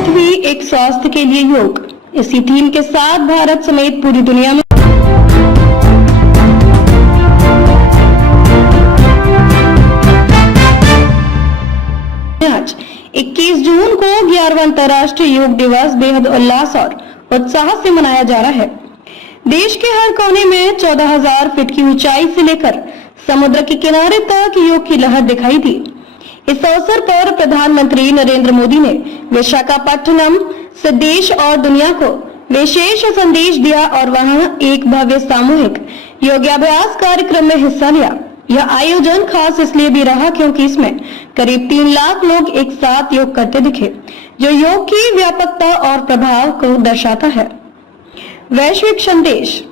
पृथ्वी एक स्वास्थ्य के लिए योग, इसी थीम के साथ भारत समेत पूरी दुनिया में आज 21 जून को 11वां अंतर्राष्ट्रीय योग दिवस बेहद उल्लास और उत्साह से मनाया जा रहा है। देश के हर कोने में 14,000 फीट की ऊंचाई से लेकर समुद्र के किनारे तक योग की लहर दिखाई दी। इस अवसर पर प्रधानमंत्री नरेंद्र मोदी ने विशाखापट्टनम से देश और दुनिया को विशेष संदेश दिया और वहां एक भव्य सामूहिक योगाभ्यास कार्यक्रम में हिस्सा लिया। यह आयोजन खास इसलिए भी रहा क्योंकि इसमें करीब 3 लाख लोग एक साथ योग करते दिखे, जो योग की व्यापकता और प्रभाव को दर्शाता है। वैश्विक संदेश,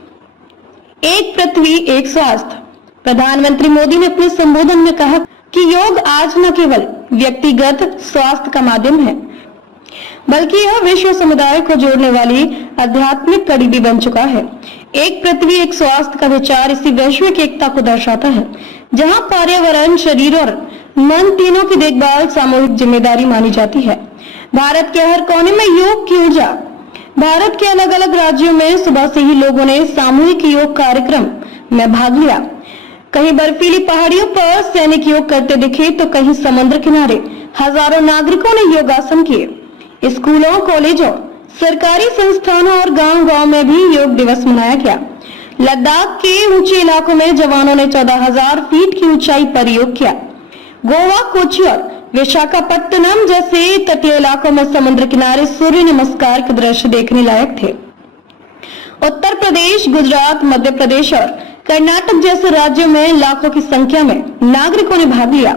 एक पृथ्वी एक स्वास्थ्य। प्रधानमंत्री मोदी ने अपने संबोधन में कहा कि योग आज न केवल व्यक्तिगत स्वास्थ्य का माध्यम है, बल्कि यह विश्व समुदाय को जोड़ने वाली आध्यात्मिक कड़ी भी बन चुका है। एक पृथ्वी एक स्वास्थ्य का विचार इसी वैश्विक एकता को दर्शाता है, जहां पर्यावरण, शरीर और मन तीनों की देखभाल सामूहिक जिम्मेदारी मानी जाती है। भारत के हर कोने में योग की ऊर्जा। भारत के अलग अलग राज्यों में सुबह से ही लोगों ने सामूहिक योग कार्यक्रम में भाग लिया। कहीं बर्फीली पहाड़ियों पर सैनिक योग करते दिखे तो कहीं समुद्र किनारे हजारों नागरिकों ने योगासन किए। स्कूलों, कॉलेजों, सरकारी संस्थानों और गांव-गांव में भी योग दिवस मनाया गया। लद्दाख के ऊंचे इलाकों में जवानों ने 14,000 फीट की ऊंचाई पर योग किया। गोवा, कोच्चि और विशाखापट्टनम जैसे तटीय इलाकों में समुद्र किनारे सूर्य नमस्कार के दृश्य देखने लायक थे। उत्तर प्रदेश, गुजरात, मध्य प्रदेश और कर्नाटक जैसे राज्यों में लाखों की संख्या में नागरिकों ने भाग लिया।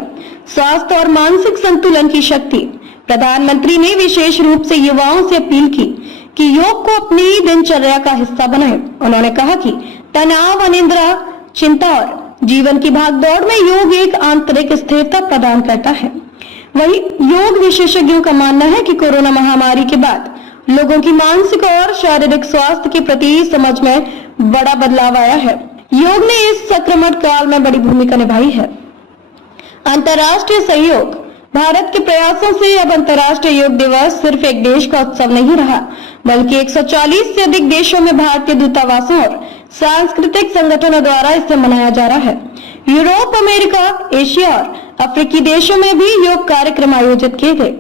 स्वास्थ्य और मानसिक संतुलन की शक्ति। प्रधानमंत्री ने विशेष रूप से युवाओं से अपील की कि योग को अपनी दिनचर्या का हिस्सा बनाएं। उन्होंने कहा कि तनाव, अनिद्रा, चिंता और जीवन की भागदौड़ में योग एक आंतरिक स्थिरता प्रदान करता है। वहीं योग विशेषज्ञों का मानना है कि कोरोना महामारी के बाद लोगों की मानसिक और शारीरिक स्वास्थ्य के प्रति समझ में बड़ा बदलाव आया है। योग ने इस संक्रमण काल में बड़ी भूमिका निभाई है। अंतर्राष्ट्रीय सहयोग। भारत के प्रयासों से अब अंतर्राष्ट्रीय योग दिवस सिर्फ एक देश का उत्सव नहीं रहा, बल्कि 140 से अधिक देशों में भारतीय दूतावासों और सांस्कृतिक संगठनों द्वारा इसे मनाया जा रहा है। यूरोप, अमेरिका, एशिया और अफ्रीकी देशों में भी योग कार्यक्रम आयोजित किए गए।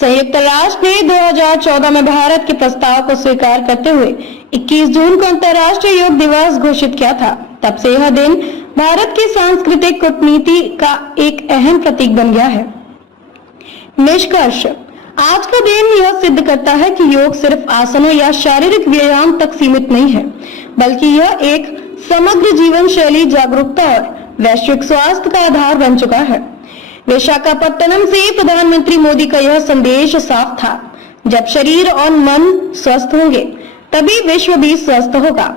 संयुक्त राष्ट्र ने 2014 में भारत के प्रस्ताव को स्वीकार करते हुए 21 जून को अंतर्राष्ट्रीय योग दिवस घोषित किया था। तब से यह दिन भारत की सांस्कृतिक कूटनीति का एक अहम प्रतीक बन गया है। निष्कर्ष, आज का दिन यह सिद्ध करता है कि योग सिर्फ आसनों या शारीरिक व्यायाम तक सीमित नहीं है, बल्कि यह एक समग्र जीवन शैली, जागरूकता और वैश्विक स्वास्थ्य का आधार बन चुका है। विशाखापट्टनम से प्रधानमंत्री मोदी का यह संदेश साफ था, जब शरीर और मन स्वस्थ होंगे तभी विश्व भी स्वस्थ होगा।